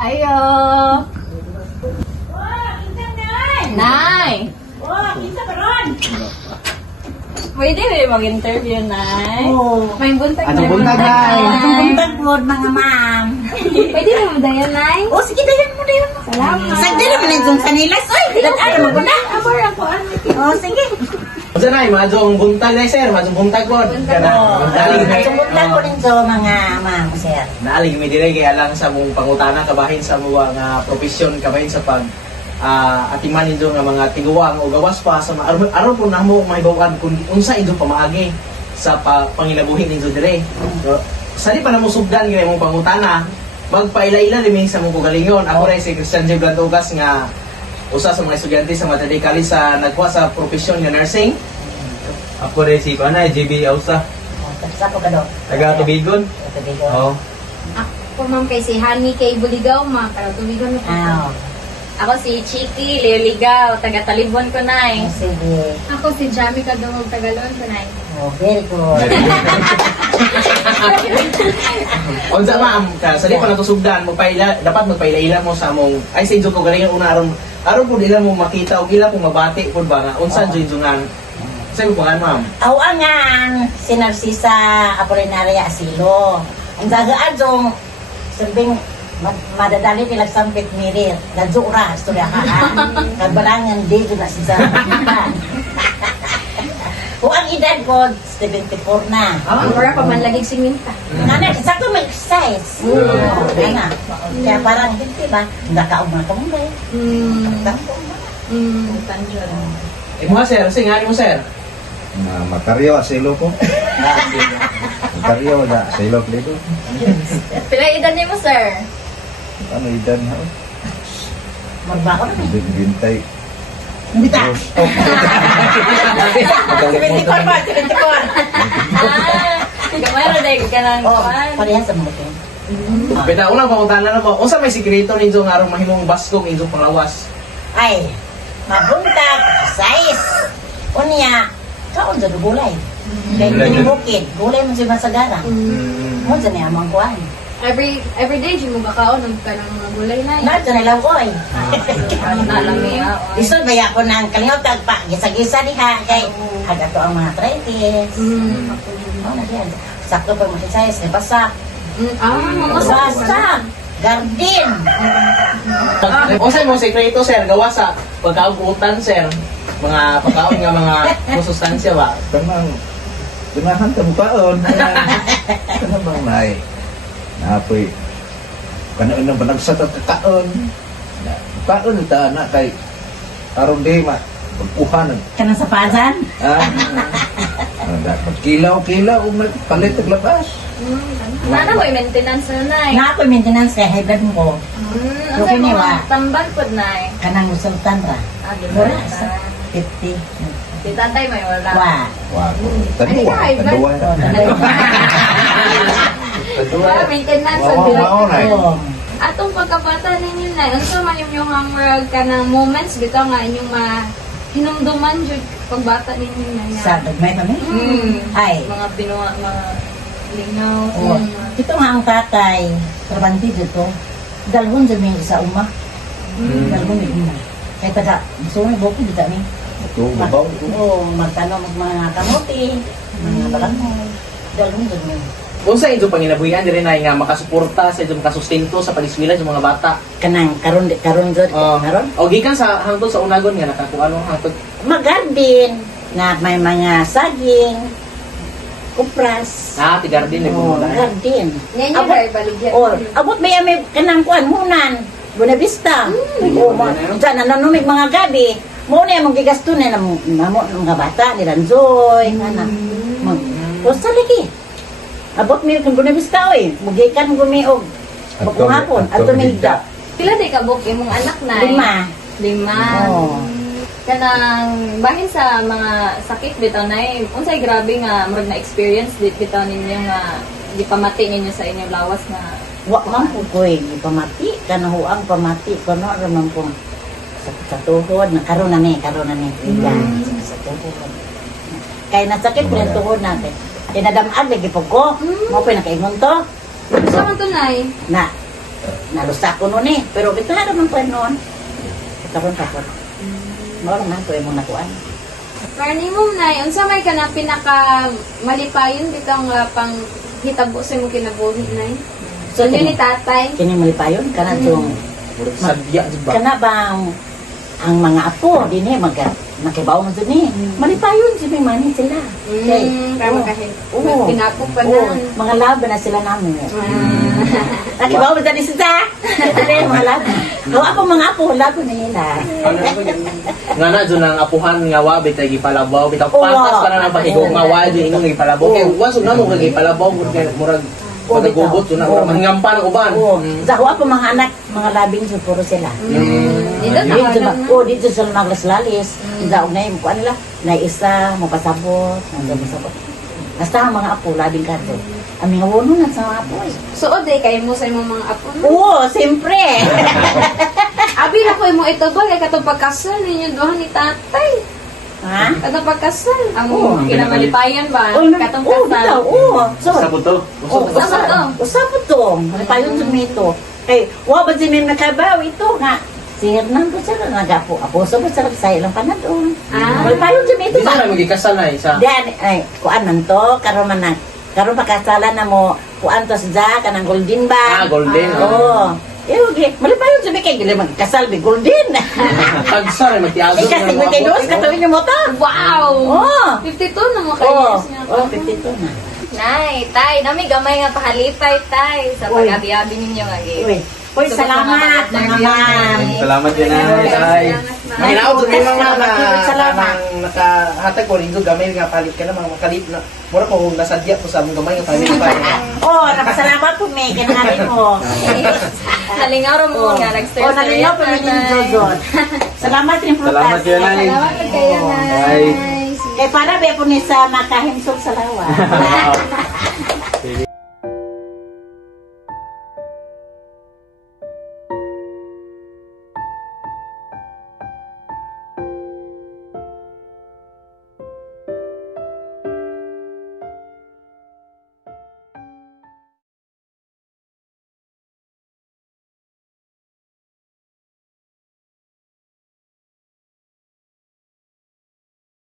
Ayo. Nay! Oh, kita karon. Pwede ba mag-interview, Nay? Oh. May buntag Ano buntag, Nay? Buntag po, mga ma'am. Pwede na mo dayan, Nay? Oh, sige, dayan mo, dayan mo. Salamat. Sagdi naman na yung sanilas. Ay, ano mo ko na? Amor ako, Oh, sige. Sa nay, madjong buntag na sir, madjong buntag po. Oh, buntag ko rin sa mga ma'am, sir. Naalig may dire kaya lang sa mong pangutana kabahin sa mga nga profesyon kabahin sa pag atiman nindo nga mga tiguwang o gawas pa sa aron po namo mahibawan kung unsa indo pamaagi sa pangilabuhin nindo dire. So, sali pa namo sugdan gyud imong pangutana, magpaila-ila liming sa mong kagalingon. Ako rin si Christian J. Blantugas nga usa sa mga estudyante sa Madre Callis sa nagkuha sa profesyon nga nursing. Ako rin si JB Ausa. Sa ko ka do. Taga Tubigon. Oo. Ako, ma'am, kay si Honey kay Buligaw, ma'am. Pero Tubigan na po. Ah, Ako si Chiki, Leoligaw, taga Talibon ko, Nay. sige. Ako si Jamie Kadungog, Tagalon ko, Nay. Oh, very good. Unsa ma'am, sali pa natusugdan magpaila dapat magpaila-ila mo sa mong ay sa inyo ko galingon una aron pud ila mo makita og ila pong mabati pud ba nga unsa junjungan. Sa mo pangan ma'am? Awangan, si Narcisa Apolinaria Asilo. Ang dagaadong sabing madadali nila sampit mirir. Gadzura, istoryahaan. Kabalangan di na siya. Kung ang edad ko, 74 na. Mura pa man laging siminta. Nana, sakto may exercise. Nana, kaya parang, hindi ba, nakaog na kong ba Tanjol. Mo sir, singani mo sir. Makaryo, asilo ko. Makaryo, asilo ko dito. Pila edad niyo mo, sir? Ano idan ha? Magbako na. Bintay. Bita! 74 ba? 74! Gamara dahil ka ng Oh, kuwan. parehas sa mga ito. Beta unang pangutana na po. Unsa may sikreto ninyo nga aron mahimong baskog inyong panglawas? Ay, mabuntag, size. Unya, kaon sa gulay. Kaya hindi bukid, gulay mo si Masagara. Mo dyan niya amang kuhan. Every day, di mo kakaon ka ng mga gulay na yun. Na, dyan nilang koy. Nalamiya. Iso ba ako ng kalimutan pa, gisa-gisa diha, kay aga to ang mga arthritis. Oh, na diyan. Sakto pa mo si size, basak. Basak! Garden! Unsa mo sikreto sir gawa sa pagkaubutan sir? Mga pagkaon nga mga sustansya ba? Tamang, ganahan ka mukaon. Ano bang nai? Napoy, kanon na banagsat at kakaon. Kaon ita na kay aron di ma pagkuhan. Kanang sa pazan? Kilaw-kilaw, palit ang labas. Nana mo maintenance na Nga ako maintenance kay high blood ko. Ano Okay, mga wa. tambal po na Kanang usultan ra. Mura sa 50. Si tatay may wala. Wa. Wah, tadua, tadua. Wala, maintenance Wow, ang wow, na. Oh. Atong pagkabata ninyo na, unsa man yung hangwag ka ng moments bitaw nga inyong hinumduman jud pagbata ninyo na yan. Sa dagmay kami? Ay. Mga binuwa, mga lingaw. Oh. Ito nga ang tatay, trabante dito. Dalhon dyan may isa uma. Dalhon may uma. Kaya taga, gusto mo bukid dito kami. Ito, babaw. Oo, magtanong mga kamuti, mga balangoy. Dalhon dyan may. Unsa inyo panginabuhian diri na nga makasuporta sa inyong makasustento sa pag-eskwela sa mga bata? Kanang karon dyan. Karon? O gikan sa hangtod sa unagon nga nakakuano hangtod Mag-garden na may mga saging, kupras. ti garden ni Oo, mo. garden. Yan yung Abot- baligyan. Or, abot may kanang kuan, hunan. Buena Vista. Oo, dyan, nananumig mga gabi. Muna yung magigasto na mga bata, ni Ranzoy, o sa lagi. Abot mi kung Buena Vista, oy. Mugikan gumiog. Bakong hapon, ato minda. Pila day ka book imong anak na? 5. 5. Oo. Kanang bahin sa mga sakit bitaw na unsay grabe nga murag na experience bitaw ninyo nga gipamati ninyo sa inyong lawas na Wa man po ko pamati, kanahuang pamati, kano raman po sa tuhod, karon na ni. Sa tuhod. Kaya nasakit po yung tuhod natin. Kaya nadamag, lagi po ko. Mo po nakaingon to. sa man tunay na nalusak ko noon eh. Pero bitahan naman po noon. Karon pa po. Mawala man po yung mga nakuan. Karni mo na, unsa may ka na pinaka malipayon bitong pang hitabo sa mo kinabuhi na. So, yun ni tatay. Kini malipayon, kana itong, Sadya, di ba? kana bang, ang mga apo, din eh, nakibaw mo dun eh. Malipayon, si may mani sila. Kaya oo. makahit. Oo. Pinapok pa Oo, na. mga laban na sila namin. Nakibaw mo dun sila. Ito mga laban. Ako mga apo, laban na nila. Nga na, doon ang apuhan nga wabi tayo gipalabaw. Bitaw, Oo. pantas pa na ng pahigo nga wabi din inong gipalabaw. Kaya wasog na mo nga gipalabaw. Murag pagagubot doon na. Murag mahingampan ang uban. Oo. Sa ako mga anak, mga labing so puro sila. Dito na Dito lang na. oh, dito sila naglaslalis. Daog na yung kuan nila. Na isa, mapasabot, masabot. Basta ang mga apo, labing kanto. Ang mga wono na sa mga apo eh. So, oday kayo mo sa imong mga apo na. Oo, siyempre. Abi na ko imo ito ba kay katong pagkasal ninyo duha ni tatay. Ha? Katong pagkasal. Ang Oo. kinamalipayan ba? Oh, Katong oh, kasal. bitaw, oo. So, Sa buto. oh, Usap to. usap to. Ano pa yun sumito? Kay, wabad si Mim nakabaw ito nga. Si Hernando sila nagapo. Apo sa ba sila sa ilang panadon. Ah. Ano pa yun sumito Di ba? na magikasal na isa. Dan, ay, kuan man to, karon man na. Karon pagkasalan na mo, kuan to sa kanang golden ba? Ah, golden. Oo. Okay. Mali pa yun sabi kay gili magkasal bi golden. Tagsar, magtiago. Kasi mo kay dos katawin mo to. Wow! Oh. 52 na mo Oh, kayo niya. oh, 52 na. Nay, tay, nami gamay nga pahalipay tay sa Uy. pag-abi-abi ninyo nga gi. Uy, uy, salamat mga ma'am. Salamat yun na. Mahinaw doon may mga Salamat. nakahatag ko rin doon gamay nga palit ka na mga makalit na. Mura ko nasadya ko sa mga gamay nga palit pa. Oh, napasalamat po may kinahali mo. Nalingaw ra mo nga nag-stay. Oh, nalingaw po may ninjozon. Salamat rin po. Salamat yun, Nay. Salamat kayo, Bye. Nay. Eh, para be po ni sa makahimsog sa lawa.